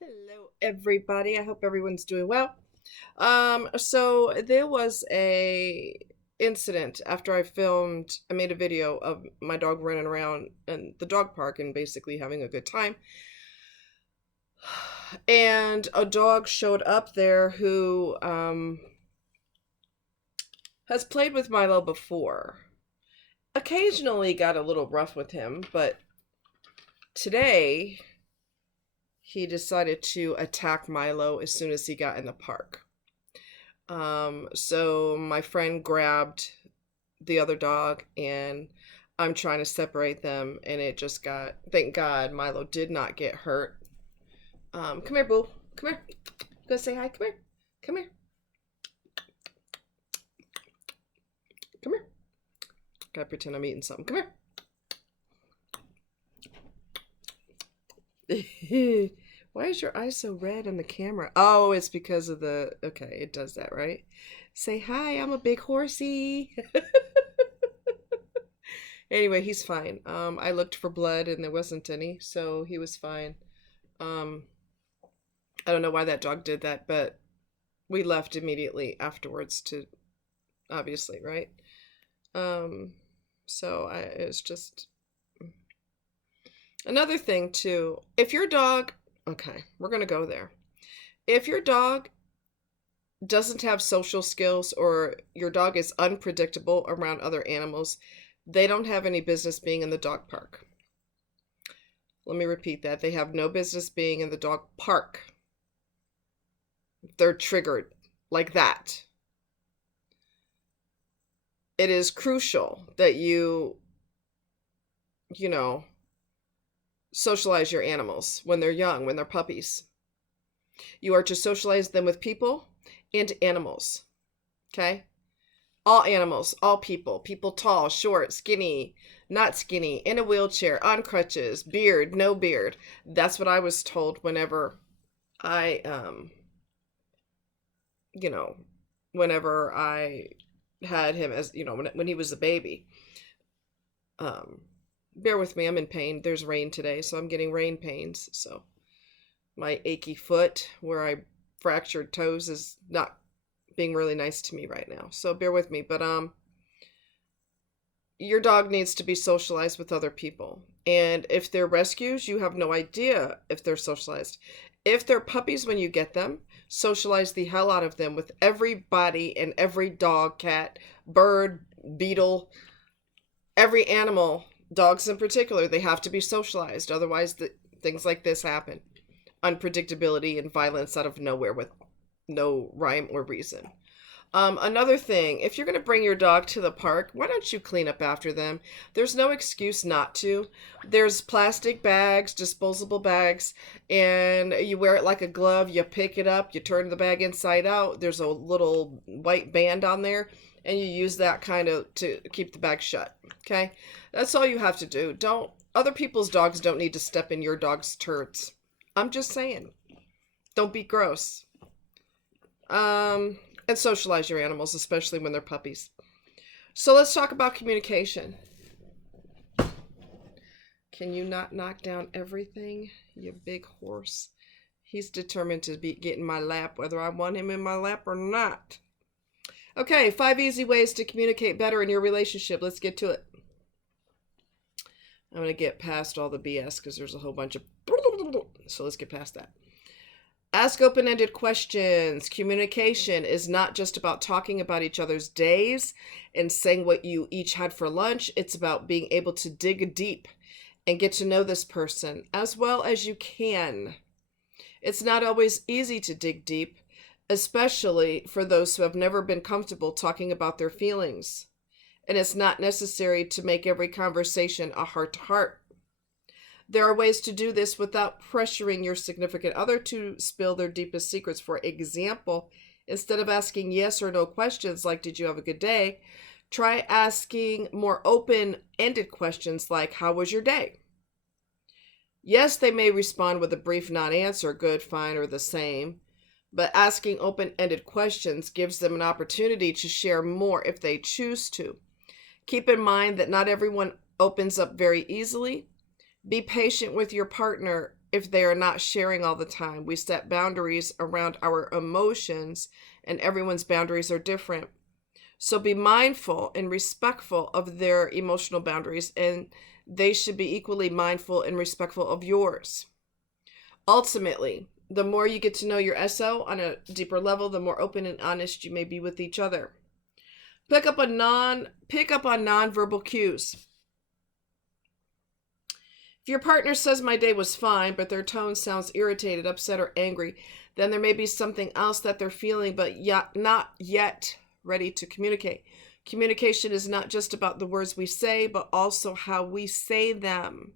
Hello, everybody. I hope everyone's doing well. So there was a incident after I made a video of my dog running around in the dog park and basically having a good time. And a dog showed up there who has played with Milo before. Occasionally got a little rough with him, but today he decided to attack Milo as soon as he got in the park. So my friend grabbed the other dog and I'm trying to separate them and it just got, thank God Milo did not get hurt. Come here, boo. Come here. Go say hi. Come here. Come here. Come here. Gotta pretend I'm eating something. Come here. Why is your eye so red on the camera? Oh, it's because of the, okay, it does that, right? Say hi, I'm a big horsey. Anyway, he's fine. I looked for blood and there wasn't any, so he was fine. Um, I don't know why that dog did that, but we left immediately afterwards to, obviously, right? Um, it's just another thing too. If your dog, okay, we're gonna go there. If your dog doesn't have social skills or your dog is unpredictable around other animals, they don't have any business being in the dog park. Let me repeat that. They have no business being in the dog park. They're triggered like that. It is crucial that you know, socialize your animals when they're young, when they're puppies. You are to socialize them with people and animals. Okay? All animals, all people. People tall, short, skinny, not skinny, in a wheelchair, on crutches, beard, no beard. That's what I was told whenever I you know, whenever I had him as, when he was a baby. Um Bear with me, I'm in pain. There's rain today, so I'm getting rain pains. So my achy foot where I fractured toes is not being really nice to me right now. So bear with me, but your dog needs to be socialized with other people. And if they're rescues, you have no idea if they're socialized. If they're puppies when you get them, socialize the hell out of them with everybody and every dog, cat, bird, beetle, every animal, dogs in particular, they have to be socialized. Otherwise, things like this happen. Unpredictability and violence out of nowhere with no rhyme or reason. Another thing, if you're going to bring your dog to the park, why don't you clean up after them? There's no excuse not to. There's plastic bags, disposable bags, and you wear it like a glove. You pick it up, you turn the bag inside out. There's a little white band on there, and you use that kind of to keep the bag shut. Okay? That's all you have to do. Other people's dogs don't need to step in your dog's turds. I'm just saying. Don't be gross. And socialize your animals, especially when they're puppies. So let's talk about communication. Can you not knock down everything, you big horse? He's determined to get in my lap, whether I want him in my lap or not. Okay, 5 easy ways to communicate better in your relationship. Let's get to it. I'm going to get past all the BS because there's a whole bunch of... So let's get past that. Ask open-ended questions. Communication is not just about talking about each other's days and saying what you each had for lunch. It's about being able to dig deep and get to know this person as well as you can. It's not always easy to dig deep, especially for those who have never been comfortable talking about their feelings. And it's not necessary to make every conversation a heart-to-heart. There are ways to do this without pressuring your significant other to spill their deepest secrets. For example, instead of asking yes or no questions like, did you have a good day? Try asking more open-ended questions like, how was your day? Yes, they may respond with a brief non-answer, good, fine, or the same. But asking open-ended questions gives them an opportunity to share more if they choose to. Keep in mind that not everyone opens up very easily. Be patient with your partner if they are not sharing all the time. We set boundaries around our emotions, and everyone's boundaries are different. So be mindful and respectful of their emotional boundaries, and they should be equally mindful and respectful of yours. Ultimately, the more you get to know your SO on a deeper level, the more open and honest you may be with each other. Pick up on nonverbal cues. If your partner says my day was fine, but their tone sounds irritated, upset, or angry, then there may be something else that they're feeling, but not yet ready to communicate. Communication is not just about the words we say, but also how we say them.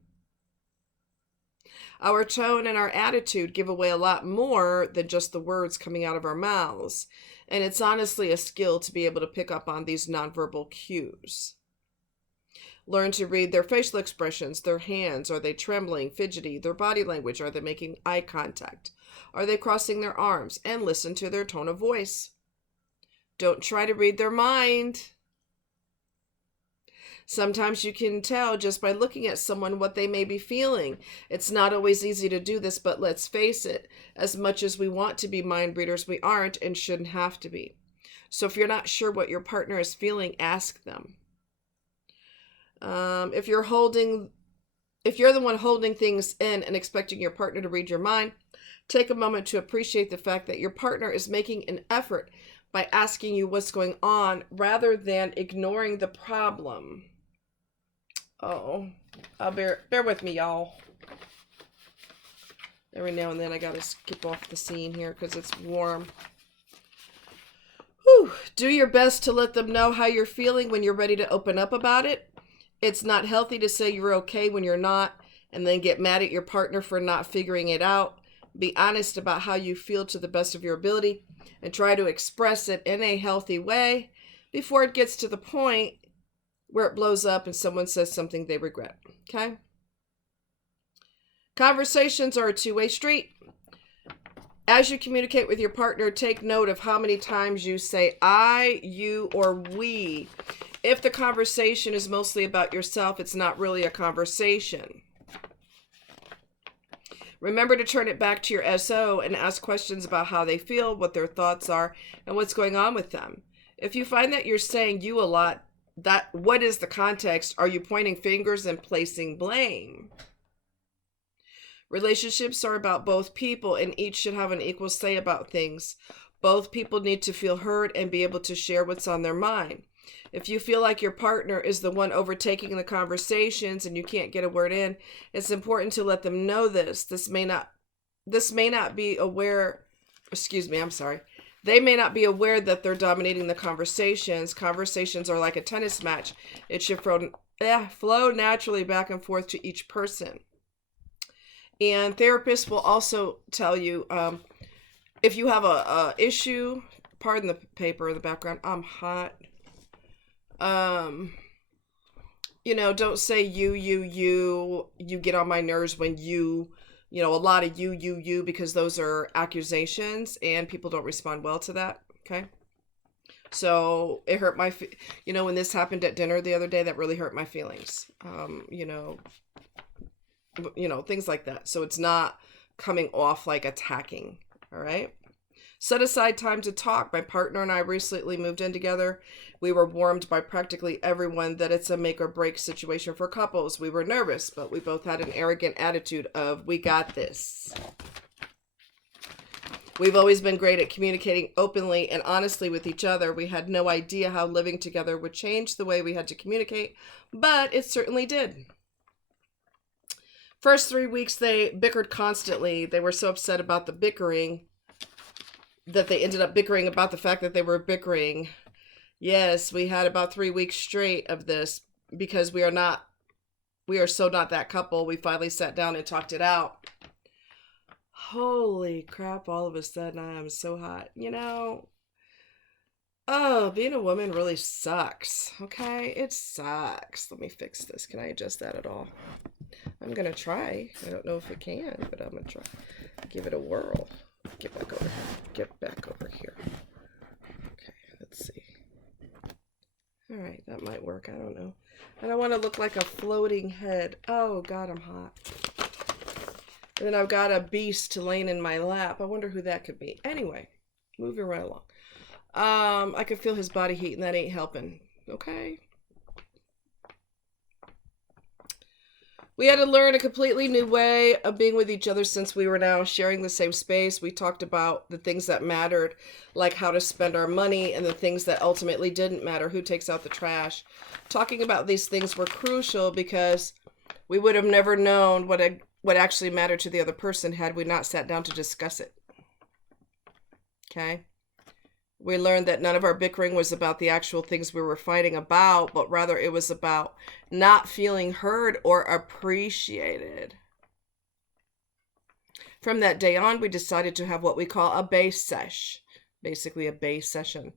Our tone and our attitude give away a lot more than just the words coming out of our mouths. And it's honestly a skill to be able to pick up on these nonverbal cues. Learn to read their facial expressions, their hands. Are they trembling, fidgety? Their body language. Are they making eye contact? Are they crossing their arms? And listen to their tone of voice. Don't try to read their mind. Sometimes you can tell just by looking at someone what they may be feeling. It's not always easy to do this, but let's face it, as much as we want to be mind readers, we aren't and shouldn't have to be. So if you're not sure what your partner is feeling, ask them. If you're the one holding things in and expecting your partner to read your mind, take a moment to appreciate the fact that your partner is making an effort by asking you what's going on rather than ignoring the problem. Bear with me, y'all. Every now and then I gotta skip off the scene here because it's warm. Whew. Do your best to let them know how you're feeling when you're ready to open up about it. It's not healthy to say you're okay when you're not and then get mad at your partner for not figuring it out. Be honest about how you feel to the best of your ability and try to express it in a healthy way before it gets to the point where it blows up and someone says something they regret. Okay? Conversations are a two-way street. As you communicate with your partner, take note of how many times you say I, you, or we. If the conversation is mostly about yourself, it's not really a conversation. Remember to turn it back to your SO and ask questions about how they feel, what their thoughts are, and what's going on with them. If you find that you're saying you a lot, what is the context? Are you pointing fingers and placing blame? Relationships are about both people, and each should have an equal say about things. Both people need to feel heard and be able to share what's on their mind. If you feel like your partner is the one overtaking the conversations and you can't get a word in, it's important to let them know this. They may not be aware that they're dominating the conversations. Conversations are like a tennis match. It should flow naturally back and forth to each person. And therapists will also tell you, if you have a issue, pardon the paper in the background, I'm hot. Don't say you get on my nerves when a lot of you, because those are accusations and people don't respond well to that. Okay. So it hurt when this happened at dinner the other day, that really hurt my feelings. Things like that. So it's not coming off like attacking. All right. Set aside time to talk. My partner and I recently moved in together. We were warned by practically everyone that it's a make or break situation for couples. We were nervous, but we both had an arrogant attitude of, we got this. We've always been great at communicating openly and honestly with each other. We had no idea how living together would change the way we had to communicate, but it certainly did. First 3 weeks, they bickered constantly. They were so upset about the bickering that they ended up bickering about the fact that they were bickering. Yes, we had about 3 weeks straight of this because we are so not that couple. We finally sat down and talked it out. Holy crap, all of a sudden I am so hot. Being a woman really sucks. Okay, it sucks. Let me fix this. Can I adjust that at all? I'm going to try. I don't know if it can, but I'm going to try. Give it a whirl. Get back over here. Okay, let's see. All right, that might work. I don't know. I don't want to look like a floating head. Oh, God, I'm hot. And then I've got a beast laying in my lap. I wonder who that could be. Anyway, moving right along. I could feel his body heat, and that ain't helping. Okay. We had to learn a completely new way of being with each other since we were now sharing the same space. We talked about the things that mattered, like how to spend our money, and the things that ultimately didn't matter, who takes out the trash. Talking about these things were crucial because we would have never known what actually mattered to the other person had we not sat down to discuss it. Okay? We learned that none of our bickering was about the actual things we were fighting about, but rather it was about not feeling heard or appreciated. From that day on, we decided to have what we call a base sesh, basically a base session.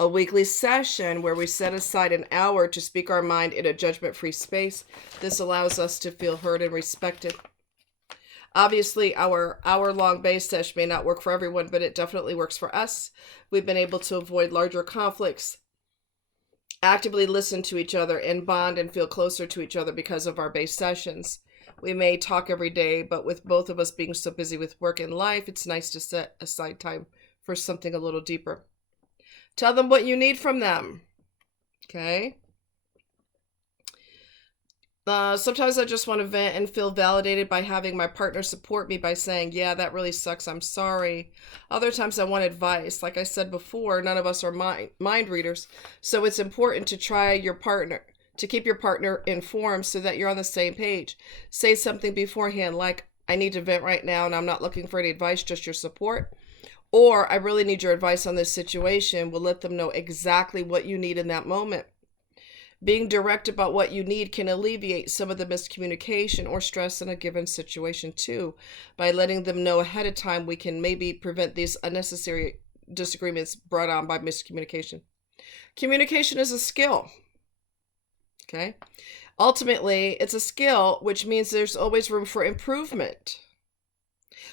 A weekly session where we set aside an hour to speak our mind in a judgment-free space. This allows us to feel heard and respected. Obviously, our hour-long base sesh may not work for everyone, but it definitely works for us. We've been able to avoid larger conflicts, actively listen to each other, and bond and feel closer to each other because of our base sessions. We may talk every day, but with both of us being so busy with work and life, it's nice to set aside time for something a little deeper. Tell them what you need from them. Okay? Sometimes I just want to vent and feel validated by having my partner support me by saying, yeah, that really sucks, I'm sorry. Other times I want advice. Like I said before, none of us are mind readers. So it's important to keep your partner informed so that you're on the same page. Say something beforehand like, I need to vent right now and I'm not looking for any advice, just your support. Or I really need your advice on this situation. We'll let them know exactly what you need in that moment. Being direct about what you need can alleviate some of the miscommunication or stress in a given situation too. By letting them know ahead of time, we can maybe prevent these unnecessary disagreements brought on by miscommunication. Communication is a skill. Okay? Ultimately, it's a skill, which means there's always room for improvement.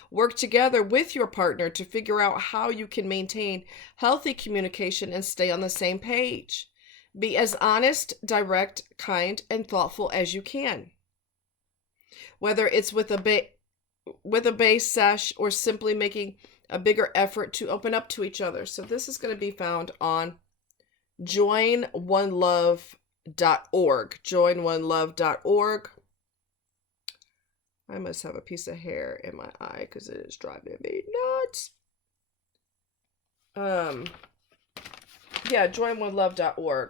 Work together with your partner to figure out how you can maintain healthy communication and stay on the same page. Be as honest, direct, kind, and thoughtful as you can. Whether it's with a base sesh or simply making a bigger effort to open up to each other. So this is going to be found on joinonelove.org. Joinonelove.org. I must have a piece of hair in my eye because it is driving me nuts. Yeah, joinonelove.org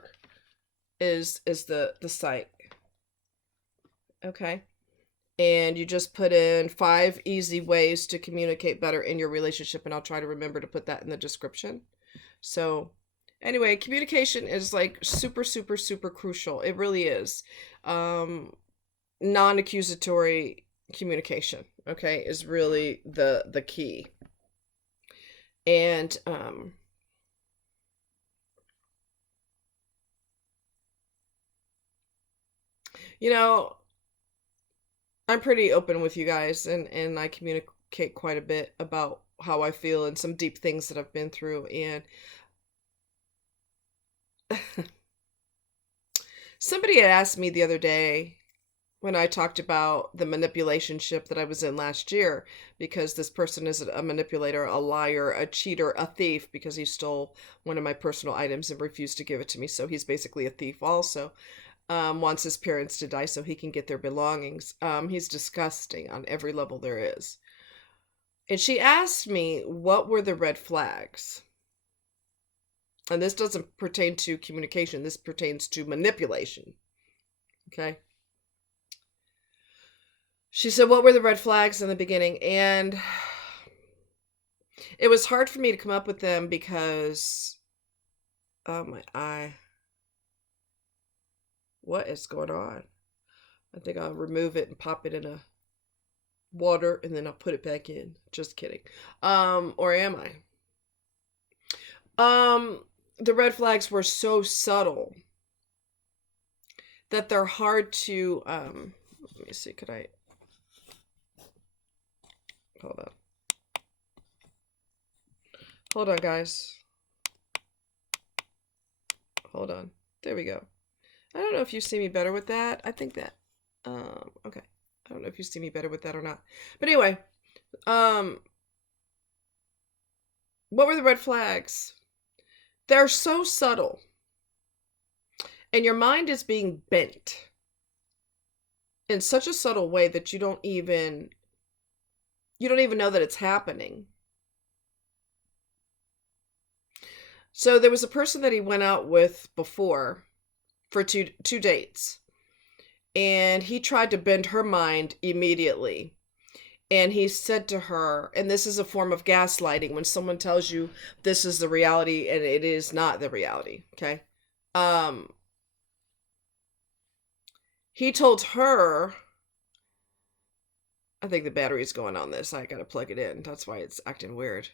is the site. Okay. And you just put in 5 easy ways to communicate better in your relationship, and I'll try to remember to put that in the description. So anyway, communication is like super, super, super crucial. It really is. Non-accusatory communication, okay, is really the key. And you know, I'm pretty open with you guys, and I communicate quite a bit about how I feel and some deep things that I've been through. And somebody had asked me the other day when I talked about the manipulation ship that I was in last year, because this person is a manipulator, a liar, a cheater, a thief, because he stole one of my personal items and refused to give it to me. So he's basically a thief also. Wants his parents to die so he can get their belongings. He's disgusting on every level there is. And she asked me, what were the red flags? And this doesn't pertain to communication. This pertains to manipulation. Okay? She said, what were the red flags in the beginning? And it was hard for me to come up with them because, oh my eye. What is going on? I think I'll remove it and pop it in a water and then I'll put it back in. Just kidding. Or am I? The red flags were so subtle that they're hard to, let me see, could I, hold on. Hold on, guys. Hold on. There we go. I don't know if you see me better with that. I think that, okay. I don't know if you see me better with that or not. But anyway, um, what were the red flags? They're so subtle. And your mind is being bent in such a subtle way that you don't even know that it's happening. So there was a person that he went out with before for two dates. And he tried to bend her mind immediately. And he said to her, and this is a form of gaslighting when someone tells you this is the reality and it is not the reality, okay? He told her, I think the battery's going on this. I gotta plug it in. That's why it's acting weird.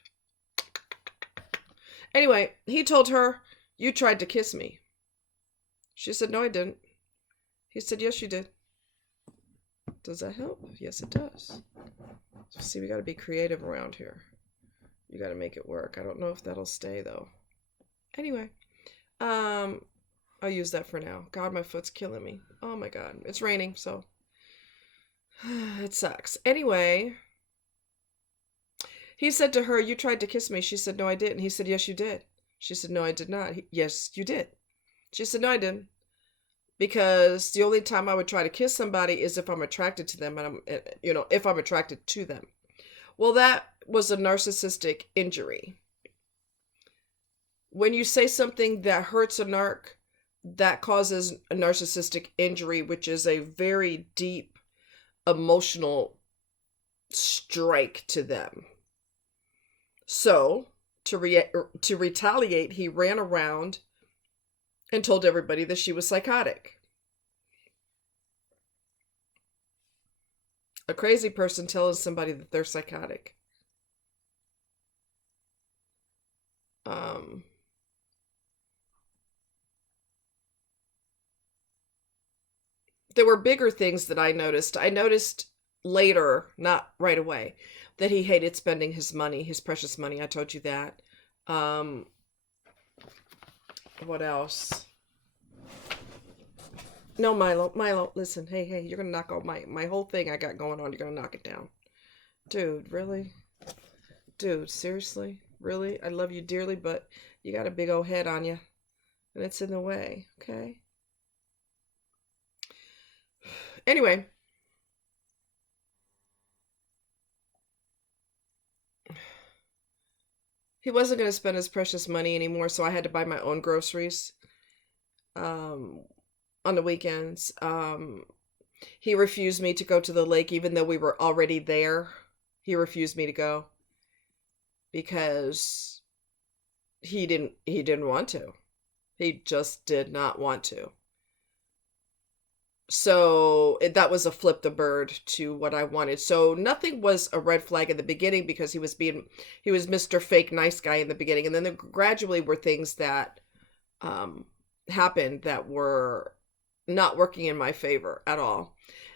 Anyway, he told her, you tried to kiss me. She said, no, I didn't. He said, yes, you did. Does that help? Yes, it does. So see, we got to be creative around here. You got to make it work. I don't know if that'll stay, though. Anyway, I'll use that for now. God, my foot's killing me. Oh, my God. It's raining, so it sucks. Anyway, he said to her, you tried to kiss me. She said, no, I didn't. He said, yes, you did. She said, no, I did not. Yes, you did. She said, no, I didn't. Because the only time I would try to kiss somebody is if I'm attracted to them, and if I'm attracted to them. Well, that was a narcissistic injury. When you say something that hurts a narc, that causes a narcissistic injury, which is a very deep emotional strike to them. So, to retaliate, he ran around and told everybody that she was psychotic. A crazy person telling somebody that they're psychotic. There were bigger things that I noticed. I noticed later, not right away, that he hated spending his money, his precious money. I told you that. What else? No, Milo, listen. Hey, you're gonna knock all my whole thing I got going on. You're gonna knock it down. Dude, really? Dude, seriously? Really? I love you dearly, but you got a big old head on you. And it's in the way, okay? Anyway. He wasn't going to spend his precious money anymore, so I had to buy my own groceries on the weekends. He refused me to go to the lake even though we were already there. He refused me to go because he didn't want to. He just did not want to. So that was a flip the bird to what I wanted. So nothing was a red flag in the beginning because he was Mr. Fake Nice Guy in the beginning. And then there gradually were things that happened that were not working in my favor at all.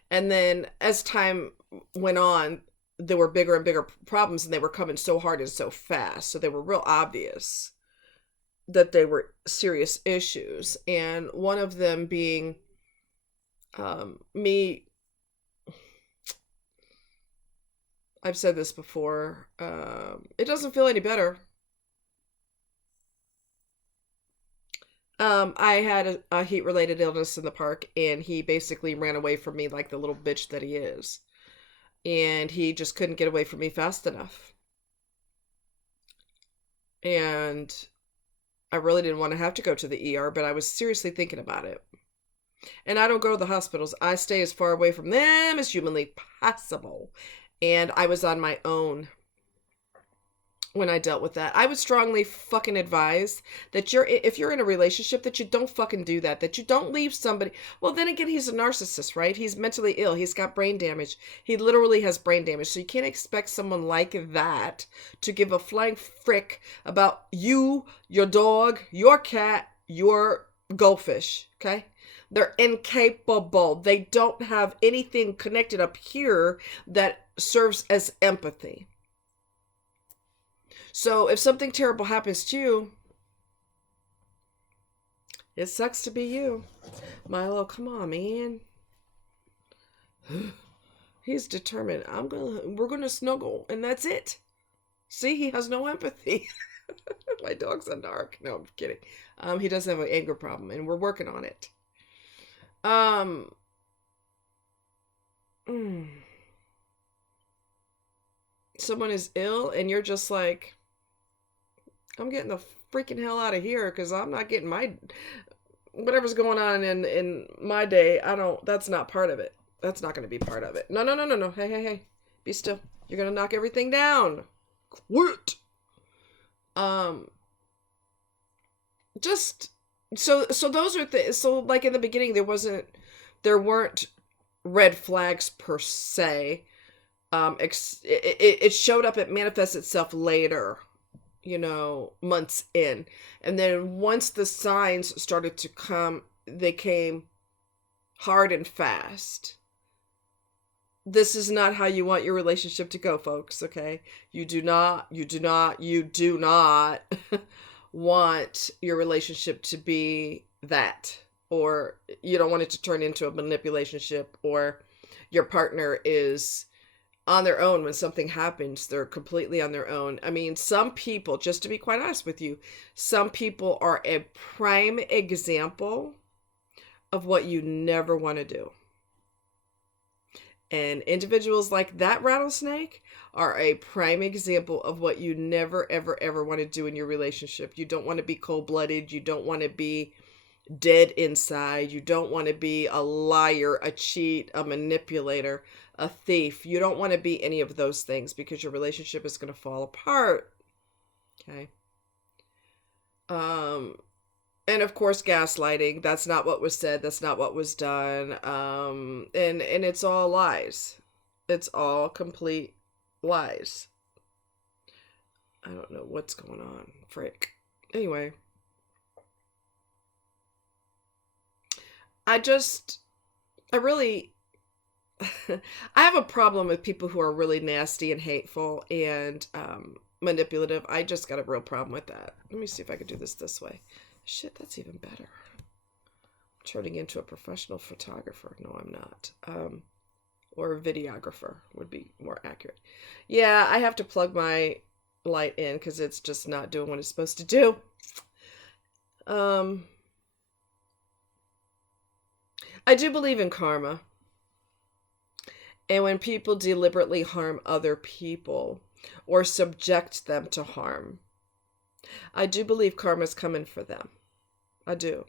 And then as time went on, there were bigger and bigger problems, and they were coming so hard and so fast. So they were real obvious that they were serious issues. And one of them being me, I've said this before, it doesn't feel any better. I had a heat-related illness in the park, and he basically ran away from me like the little bitch that he is. And he just couldn't get away from me fast enough. And I really didn't want to have to go to the ER, but I was seriously thinking about it. And I don't go to the hospitals. I stay as far away from them as humanly possible. And I was on my own when I dealt with that. I would strongly fucking advise that if you're in a relationship, that you don't fucking do that. That you don't leave somebody. Well, then again, he's a narcissist, right? He's mentally ill. He's got brain damage. He literally has brain damage. So you can't expect someone like that to give a flying frick about you, your dog, your cat, your goldfish, okay? They're incapable. They don't have anything connected up here that serves as empathy. So if something terrible happens to you, it sucks to be you. Milo, come on, man. He's determined. We're gonna snuggle, and that's it. See, he has no empathy. My dog's a narc. No, I'm kidding. He does have an anger problem, and we're working on it. Um, mm, Someone is ill, and you're just like, I'm getting the freaking hell out of here because I'm not getting my whatever's going on in my day. I don't. That's not part of it. That's not going to be part of it. No, no, no, no, no. Hey, hey, hey. Be still. You're going to knock everything down. Quit. Um, just so those are things. So like in the beginning, there weren't red flags per se. It showed up. It manifests itself later. Months in, and then once the signs started to come, they came hard and fast. This is not how you want your relationship to go, folks, okay? You do not want your relationship to be that, or you don't want it to turn into a manipulationship, or your partner is on their own when something happens. They're completely on their own. I mean, some people, just to be quite honest with you, some people are a prime example of what you never want to do. And individuals like that rattlesnake are a prime example of what you never, ever, ever want to do in your relationship. You don't want to be cold-blooded. You don't want to be dead inside. You don't want to be a liar, a cheat, a manipulator, a thief. You don't want to be any of those things because your relationship is going to fall apart. Okay. And of course, gaslighting. That's not what was said. That's not what was done. And it's all lies. It's all complete lies. I don't know what's going on. Frick. Anyway. I really, I have a problem with people who are really nasty and hateful and manipulative. I just got a real problem with that. Let me see if I can do this way. Shit, that's even better. I'm turning into a professional photographer. No, I'm not. Or a videographer would be more accurate. Yeah, I have to plug my light in because it's just not doing what it's supposed to do. I do believe in karma. And when people deliberately harm other people or subject them to harm, I do believe karma's coming for them. I do.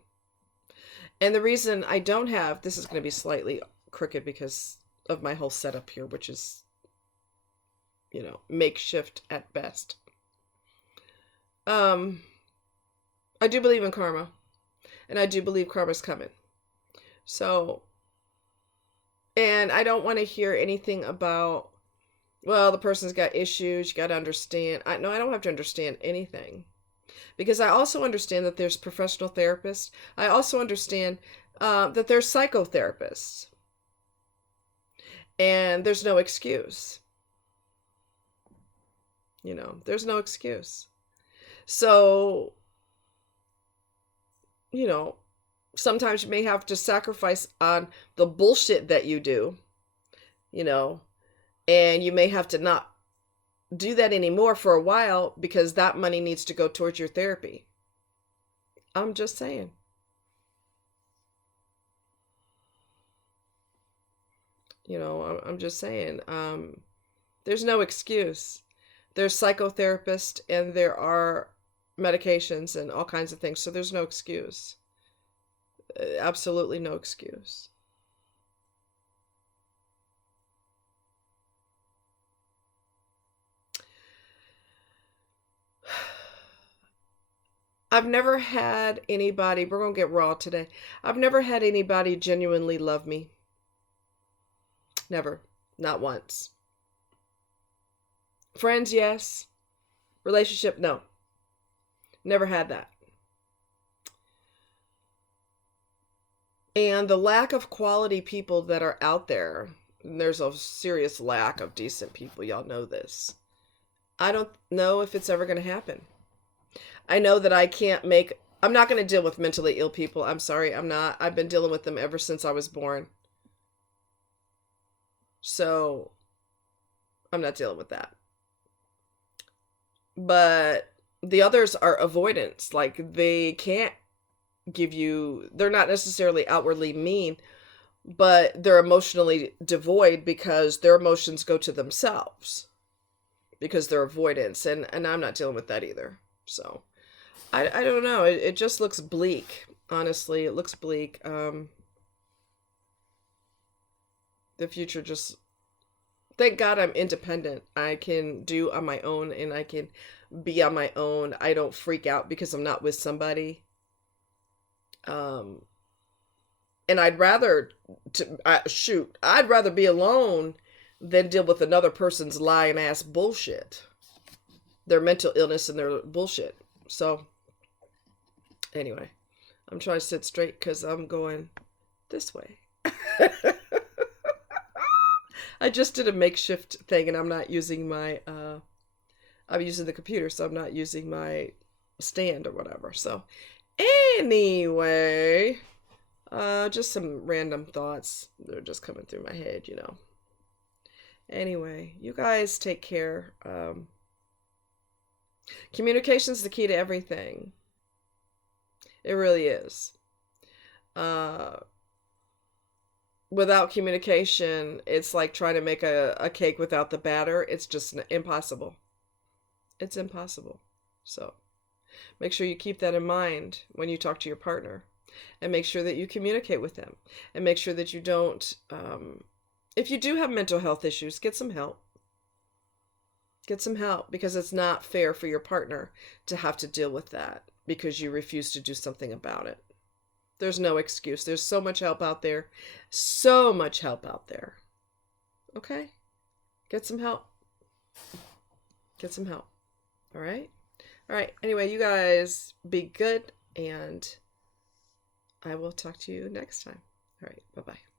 And the reason I don't have, this is going to be slightly crooked because of my whole setup here, which is, makeshift at best. I do believe in karma. And I do believe karma's coming. So, and I don't want to hear anything about, well, the person's got issues, you got to understand. No, I don't have to understand anything. Because I also understand that there's professional therapists. I also understand that there's psychotherapists. And there's no excuse. There's no excuse. So, sometimes you may have to sacrifice on the bullshit that you do, and you may have to not do that anymore for a while because that money needs to go towards your therapy. I'm just saying. I'm just saying. There's no excuse. There's psychotherapists and there are medications and all kinds of things. So there's no excuse. Absolutely no excuse. I've never had anybody, we're going to get raw today. I've never had anybody genuinely love me. Never. Not once. Friends, yes. Relationship, no. Never had that. And the lack of quality people that are out there, and there's a serious lack of decent people. Y'all know this. I don't know if it's ever going to happen. I know that I'm not going to deal with mentally ill people. I'm sorry, I'm not. I've been dealing with them ever since I was born. So I'm not dealing with that. But the others are avoidance. Like they can't give you, they're not necessarily outwardly mean, but they're emotionally devoid because their emotions go to themselves because they're avoidance. And I'm not dealing with that either. So I don't know. It just looks bleak. Honestly, it looks bleak. The future just, thank God I'm independent. I can do on my own and I can be on my own. I don't freak out because I'm not with somebody. Um, and I'd rather, I'd rather be alone than deal with another person's lying ass bullshit, their mental illness and their bullshit. So, anyway, I'm trying to sit straight because I'm going this way. I just did a makeshift thing and I'm not using my, I'm using the computer, so I'm not using my stand or whatever. So, anyway, just some random thoughts. They're just coming through my head, you know. Anyway, you guys take care. Communication's the key to everything. It really is. Uh, Without communication, it's like trying to make a cake without the batter. It's just impossible. It's impossible. So make sure you keep that in mind when you talk to your partner, and make sure that you communicate with them, and make sure that you don't, if you do have mental health issues, get some help. Get some help because it's not fair for your partner to have to deal with that because you refuse to do something about it. There's no excuse. There's so much help out there. So much help out there. Okay? Get some help. Get some help. All right? All right. Anyway, you guys be good, and I will talk to you next time. All right. Bye-bye.